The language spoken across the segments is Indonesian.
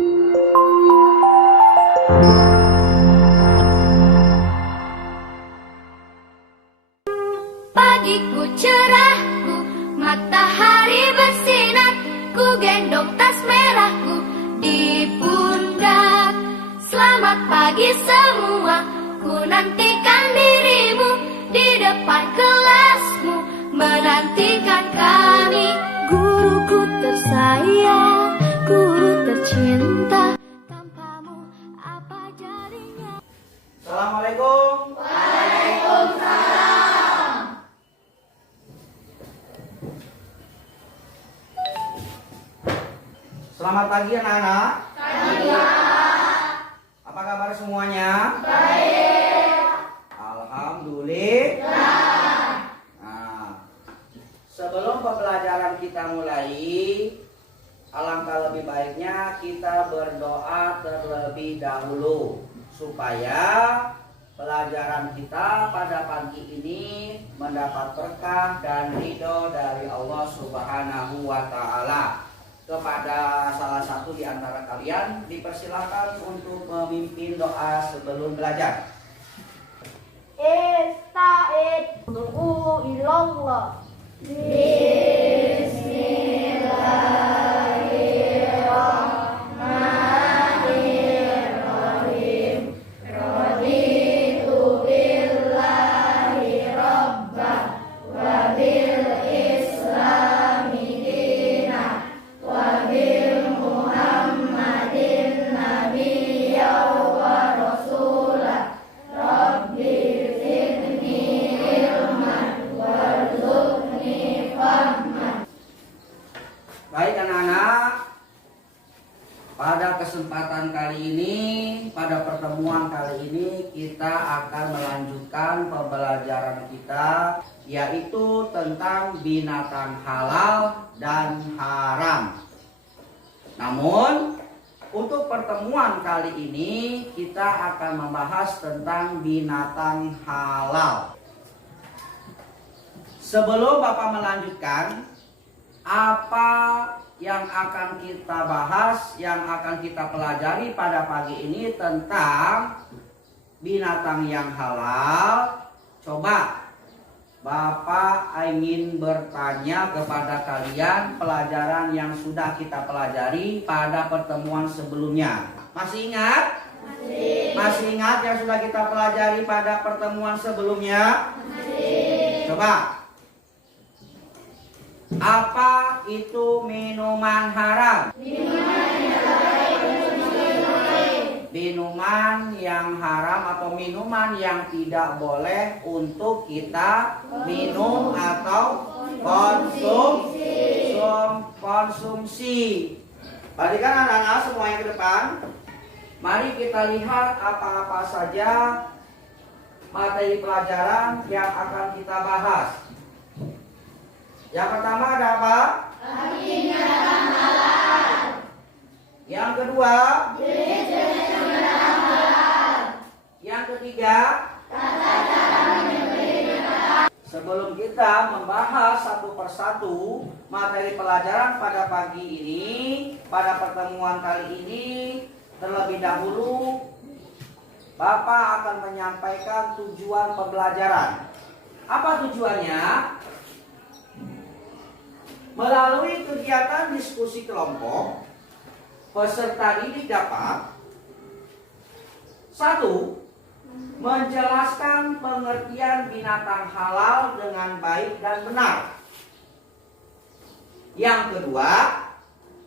Pagiku cerahku, matahari bersinar, ku gendong tas merahku di pundak. Selamat pagi semua, ku nantikan dirimu di depan kelasmu, menantikan kami. Guruku tersayang, guru tercinta, tanpamu apa jadinya? Assalamualaikum. Selamat pagi anak-anak. Apa kabar semuanya? Baik. Alhamdulillah. Nah, sebelum pembelajaran kita mulai, alangkah lebih baiknya kita berdoa terlebih dahulu supaya pelajaran kita pada pagi ini mendapat berkah dan ridho dari Allah Subhanahu wa Ta'ala. Kepada salah satu di antara kalian dipersilakan untuk memimpin doa sebelum belajar. Ista'idhu ilallah. Bismillahirrahmanirrahim. Raditu billahi rabbah wa bil islami dina wa bil muhammadin nabiyya wa rasulah. Rabbi zidni ilman warzuqni fahman. Baik anak-anak, pada kesempatan kali ini, pada pertemuan kali ini kita akan melanjutkan pembelajaran kita, yaitu tentang binatang halal dan haram. Namun untuk pertemuan kali ini kita akan membahas tentang binatang halal. Sebelum Bapak melanjutkan, apa yang akan kita bahas, yang akan kita pelajari pada pagi ini tentang binatang yang halal? Coba Bapak ingin bertanya kepada kalian pelajaran yang sudah kita pelajari pada pertemuan sebelumnya. Masih ingat? Masih ingat yang sudah kita pelajari pada pertemuan sebelumnya? Coba. Apa itu minuman haram? Minuman yang haram atau minuman yang tidak boleh untuk kita minum atau konsumsi. Perhatikan anak-anak semuanya ke depan. Mari kita lihat apa-apa saja materi pelajaran yang akan kita bahas. Yang pertama ada apa? Binatang halal. Yang kedua? Jenis-jenis binatang halal. Yang ketiga? Tata cara menyembelih binatang. Sebelum kita membahas satu persatu materi pelajaran pada pagi ini, pada pertemuan kali ini, terlebih dahulu Bapak akan menyampaikan tujuan pembelajaran. Apa tujuannya? Melalui kegiatan diskusi kelompok, peserta didik dapat: 1. Menjelaskan pengertian binatang halal dengan baik dan benar. Yang kedua,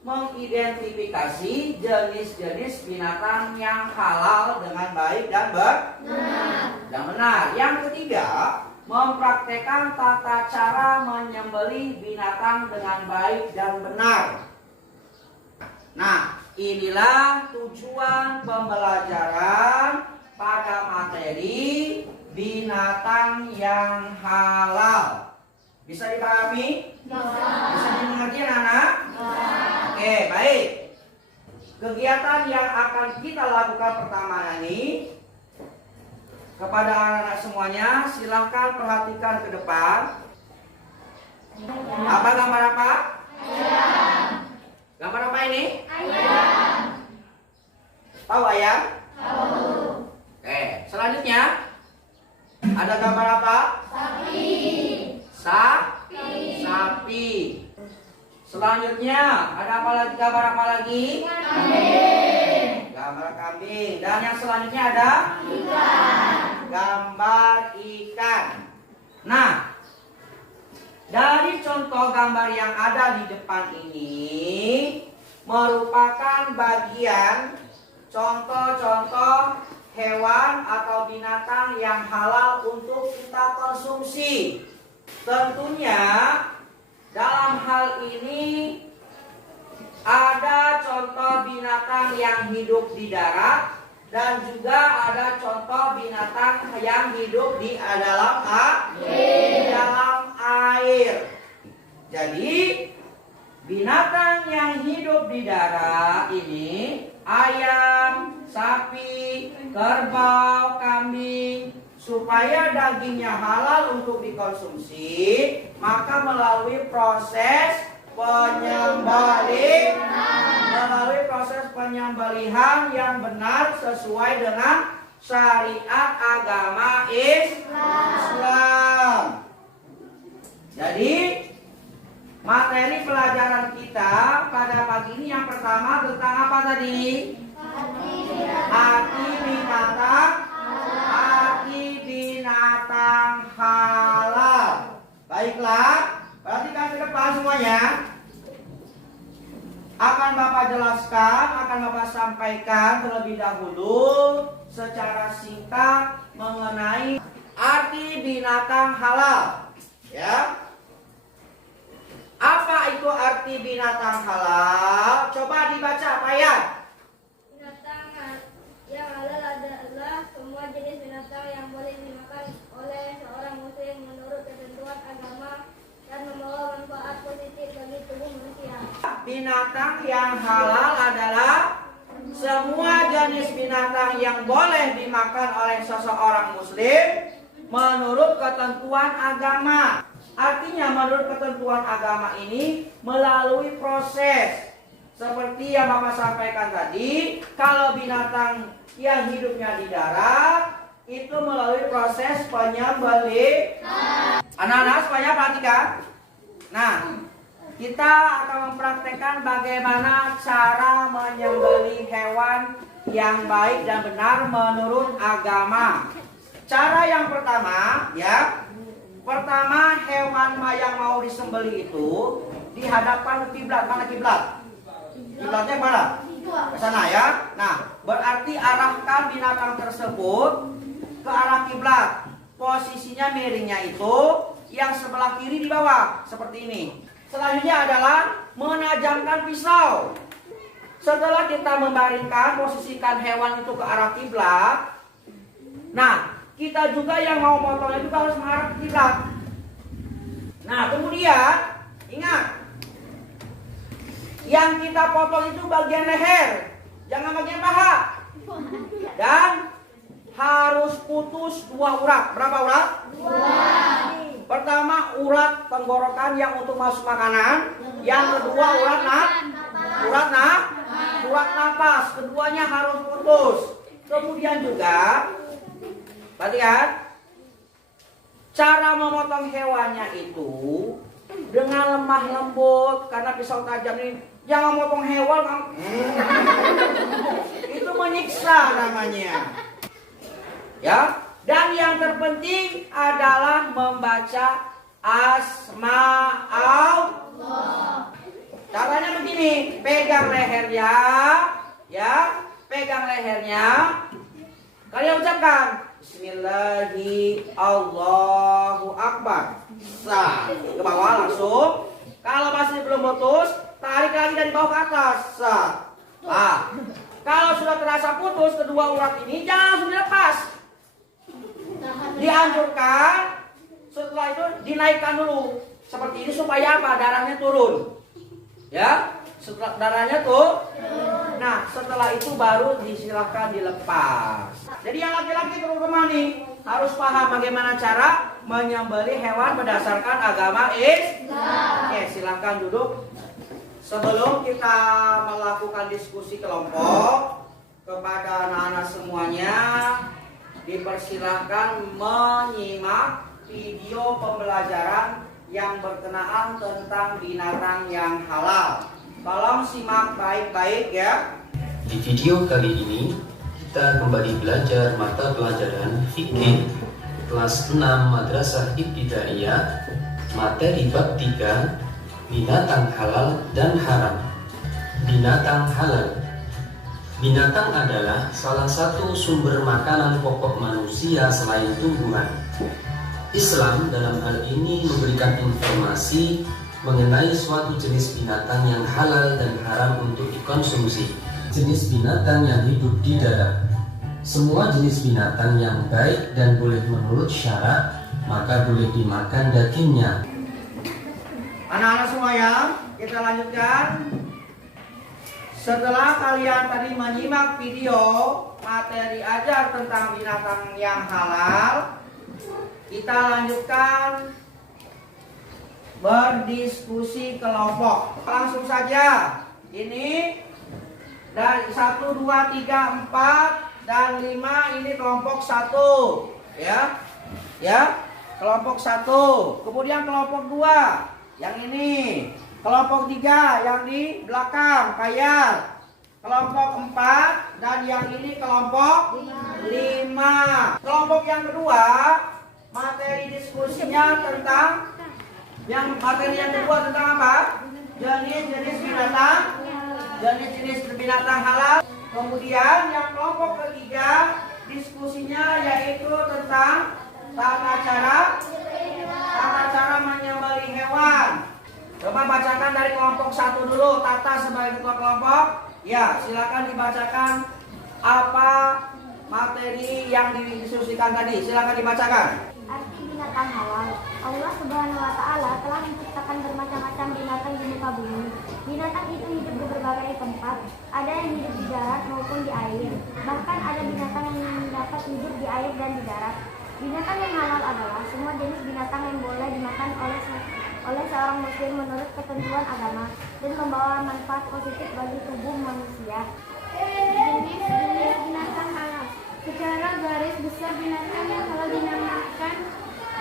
mengidentifikasi jenis-jenis binatang yang halal dengan baik dan benar. Yang ketiga, mempraktekkan tata cara menyembelih binatang dengan baik dan benar. Nah, inilah tujuan pembelajaran pada materi binatang yang halal. Bisa dipahami? Bisa dimengerti anak-anak? Oke, baik. Kegiatan yang akan kita lakukan pertama ini, kepada anak-anak semuanya, silahkan perhatikan ke depan. Apa gambar apa? Ayam. Gambar apa ini? Ayam. Ada gambar apa? Sapi. Sapi. Selanjutnya ada apa lagi? Gambar apa lagi? Kambing. Gambar kambing. Dan yang selanjutnya ada Ikan. gambar ikan. Nah, dari contoh gambar yang ada di depan ini merupakan bagian contoh-contoh hewan atau binatang yang halal untuk kita konsumsi. Tentunya dalam hal ini ada contoh binatang yang hidup di darat dan juga ada contoh binatang yang hidup di dalam air. Jadi binatang yang hidup di darat ini ayam, sapi, kerbau, kambing, supaya dagingnya halal untuk dikonsumsi, maka melalui proses penyembelihan yang benar sesuai dengan syariat agama Islam. Jadi materi pelajaran kita pada pagi ini yang pertama tentang apa tadi? Arti binatang halal. Baiklah, perhatikan ke depan semuanya. Akan Bapak jelaskan, akan Bapak sampaikan terlebih dahulu secara singkat mengenai arti binatang halal. Ya. Apa itu arti binatang halal? Coba dibaca Pak Yan. Binatang yang halal adalah semua jenis binatang yang boleh dimakan oleh seorang muslim menurut ketentuan agama dan membawa manfaat positif bagi tubuh manusia. Binatang yang halal adalah semua jenis binatang yang boleh dimakan oleh seseorang muslim menurut ketentuan agama. Artinya menurut ketentuan agama ini melalui proses seperti yang Bapak sampaikan tadi. Kalau binatang yang hidupnya di darat itu melalui proses penyembelihan. Anak-anak semuanya perhatikan. Nah, kita akan mempraktekkan bagaimana cara menyembelih hewan yang baik dan benar menurut agama. Cara yang pertama, ya. Pertama, hewan yang mau disembelih itu dihadapkan ke kiblat. Mana kiblat? Kiblatnya mana? Ke sana ya. Nah, berarti arahkan binatang tersebut ke arah kiblat. Posisinya miringnya itu yang sebelah kiri di bawah, seperti ini. Selanjutnya adalah menajamkan pisau. Setelah kita membaringkan, posisikan hewan itu ke arah kiblat. Nah, kita juga yang mau motongnya juga harus mengarah ke kiblat. Nah, kemudian ingat, yang kita potong itu bagian leher, jangan bagian paha. Dan harus putus 2 urat. Berapa urat? 2. Pertama, urat tenggorokan yang untuk masuk makanan. Yang kedua, urat napas. Keduanya harus putus. Kemudian juga perhatikan, cara memotong hewannya itu dengan lemah lembut, karena pisau tajam ini jangan motong hewan itu menyiksa namanya. Ya, dan yang terpenting adalah membaca asma Allah. Caranya begini, pegang lehernya, ya, pegang lehernya. Kalian ucapkan Bismillahi Allahu Akbar. Sah, ke bawah langsung. Kalau masih belum putus, tarik lagi dari bawah ke atas. Sah. Nah, kalau sudah terasa putus kedua urat ini, jangan langsung dilepas. Dianjurkan setelah itu dinaikkan dulu seperti ini supaya apa? Darahnya turun. Ya, setelah darahnya tuh. Nah, setelah itu baru disilahkan dilepas. Jadi yang laki-laki terutama nih harus paham bagaimana cara menyembelih hewan berdasarkan agama Islam. Oke, silahkan duduk. Sebelum kita melakukan diskusi kelompok kepada anak-anak semuanya, dipersilahkan menyimak video pembelajaran yang berkenaan tentang binatang yang halal. Tolong simak baik-baik ya. Di video kali ini kita kembali belajar mata pelajaran fikih kelas 6 Madrasah Ibtidaiyah, materi bab 3, binatang halal dan haram. Binatang halal. Binatang adalah salah satu sumber makanan pokok manusia selain tumbuhan. Islam dalam hal ini memberikan informasi mengenai suatu jenis binatang yang halal dan haram untuk dikonsumsi. Jenis binatang yang hidup di darat. Semua jenis binatang yang baik dan boleh menurut syarat, maka boleh dimakan dagingnya. Anak-anak semuanya, kita lanjutkan. Setelah kalian tadi menyimak video materi ajar tentang binatang yang halal, kita lanjutkan berdiskusi kelompok. Langsung saja. Ini dari 1, 2, 3, 4 dan 5 ini kelompok 1. Ya. Kelompok 1. Kemudian kelompok 2 yang ini. Kelompok 3 yang di belakang kayak. Kelompok 4 dan yang ini kelompok 5. Kelompok yang kedua, materi diskusinya tentang materi yang kedua tentang apa? Jenis-jenis binatang halal. Kemudian yang kelompok ketiga diskusinya yaitu tentang tata cara menyembelih hewan. Coba bacakan dari kelompok 1 dulu. Tata sebagai ketua kelompok. Ya, silakan dibacakan apa materi yang didiskusikan tadi. Silakan dibacakan. Arti binatang halal. Allah Subhanahu wa Ta'ala telah menciptakan bermacam-macam binatang di muka bumi. Binatang itu hidup di berbagai tempat. Ada yang hidup di darat maupun di air. Bahkan ada binatang yang dapat hidup di air dan di darat. Binatang yang halal adalah semua jenis binatang yang boleh dimakan oleh seorang muslim menurut ketentuan agama dan membawa manfaat positif bagi tubuh manusia. Jenis-jenis binatang halal. Secara garis besar binatang yang halal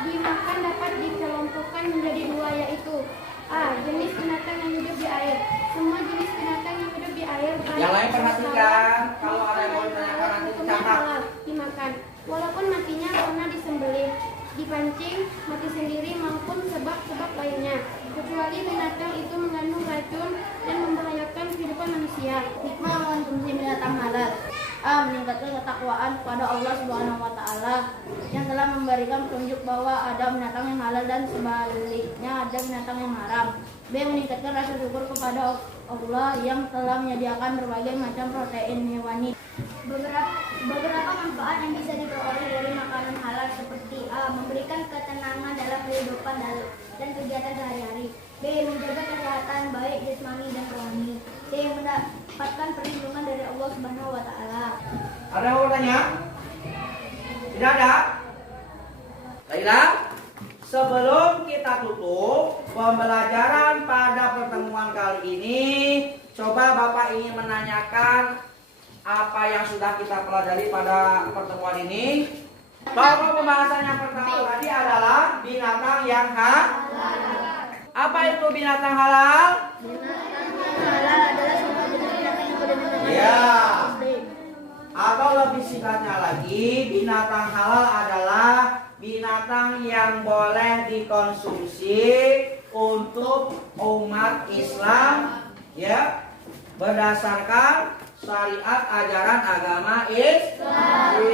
dimakan dapat dikelompokkan menjadi 2, yaitu A. Jenis binatang yang hidup di air. Semua jenis binatang yang hidup di air Yang lain perhatikan, kalau ada yang mau ditanyakan nanti dicatat. halal dimakan, walaupun matinya karena disembelih, dipancing, mati sendiri maupun sebab-sebab lainnya, kecuali binatang itu mengandung racun dan membahayakan kehidupan manusia. Hikmah mengonsumsi binatang halal. A. Meningkatkan ketakwaan kepada Allah Subhanahu wa Ta'ala yang telah memberikan petunjuk bahwa ada binatang yang halal dan sebaliknya ada binatang yang haram. B. Meningkatkan rasa syukur kepada Allah yang telah menyediakan berbagai macam protein hewani. Beberapa manfaat yang bisa diperoleh dari makanan halal seperti A. Memberikan ketenangan dalam kehidupan dan kegiatan sehari-hari. B. Menjaga kesehatan baik jasmani dan rohani. C. Mendapatkan perlindungan dari Allah Subhanahu wa Ta'ala. Ada yang mau bertanya? Tidak ada? Baiklah, sebelum kita tutup pembelajaran pada pertemuan kali ini, coba Bapak ingin menanyakan apa yang sudah kita pelajari pada pertemuan ini. Bahwa pembahasan yang pertama tadi adalah binatang yang halal. Apa itu binatang halal? Binatang halal adalah semua jenis binatang yang boleh dimakan. Ya. Atau lebih singkatnya lagi, binatang halal adalah binatang yang boleh dikonsumsi untuk umat Islam, ya, berdasarkan syariat ajaran agama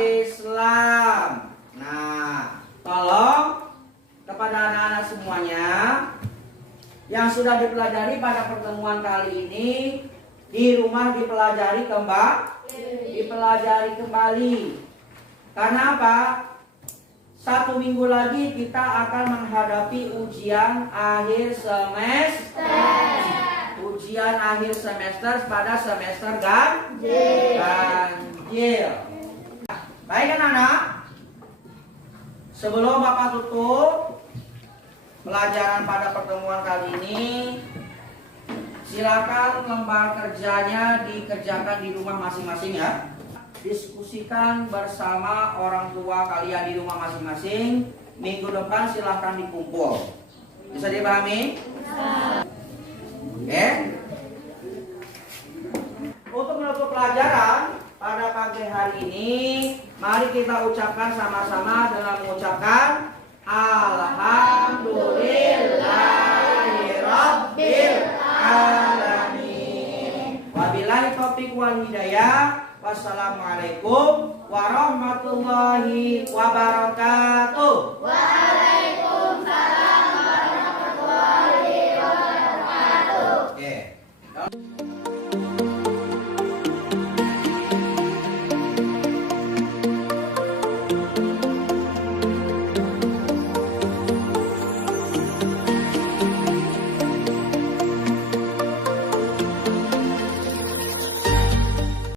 Islam. Nah, tolong kepada anak-anak semuanya yang sudah dipelajari pada pertemuan kali ini, di rumah dipelajari kembali. Karena apa? 1 minggu lagi kita akan menghadapi ujian akhir semester. Ujian akhir semester pada semester ganjil. Baik anak-anak, sebelum Bapak tutup pelajaran pada pertemuan kali ini, silakan lembar kerjanya dikerjakan di rumah masing-masing ya. diskusikan bersama orang tua kalian di rumah masing-masing. Minggu depan silahkan dikumpul. Bisa dipahami? Oke. Untuk menutup pelajaran pada pagi hari ini, mari kita ucapkan sama-sama dengan mengucapkan Alhamdulillahirabbil alamin. Wabillahi taufiq wal hidayah. Wassalamualaikum warahmatullahi wabarakatuh.